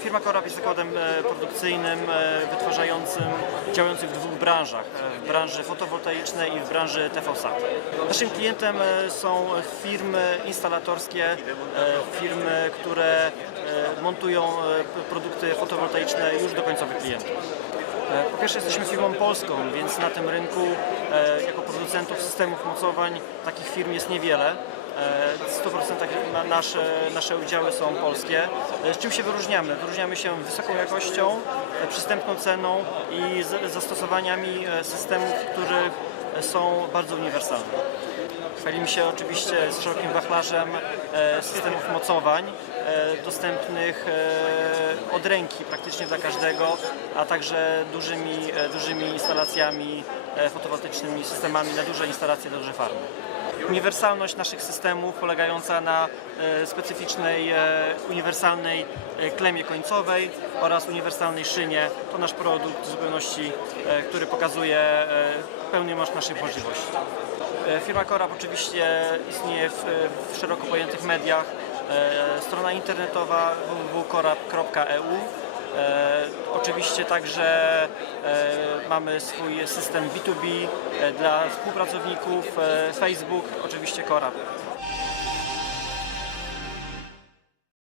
Firma Korab jest zakładem e, produkcyjnym, e, wytwarzającym, działającym w dwóch branżach. e, W branży fotowoltaicznej i w branży TVSAT. Naszym klientem są firmy instalatorskie, firmy, które montują produkty fotowoltaiczne już do końcowych klientów. Po pierwsze jesteśmy firmą polską, więc na tym rynku jako producentów systemów mocowań takich firm jest niewiele. E, W 100% na- nasze, nasze udziały są polskie. E, Z czym się wyróżniamy? Wyróżniamy się wysoką jakością, e, przystępną ceną i zastosowaniami e, systemów, które są bardzo uniwersalne. Chwalimy się oczywiście z szerokim wachlarzem systemów mocowań dostępnych od ręki praktycznie dla każdego, a także dużymi, dużymi instalacjami fotowoltaicznymi, systemami na duże instalacje, na duże farmy. Uniwersalność naszych systemów polegająca na e, specyficznej, e, uniwersalnej e, klemie końcowej oraz uniwersalnej szynie to nasz produkt w zupełności, który pokazuje pełny moc naszych możliwości. Firma Korab oczywiście istnieje w, w szeroko pojętych mediach. Strona internetowa www.korab.eu. E, oczywiście także e, mamy swój system B2B e, dla współpracowników, Facebook, oczywiście Korab.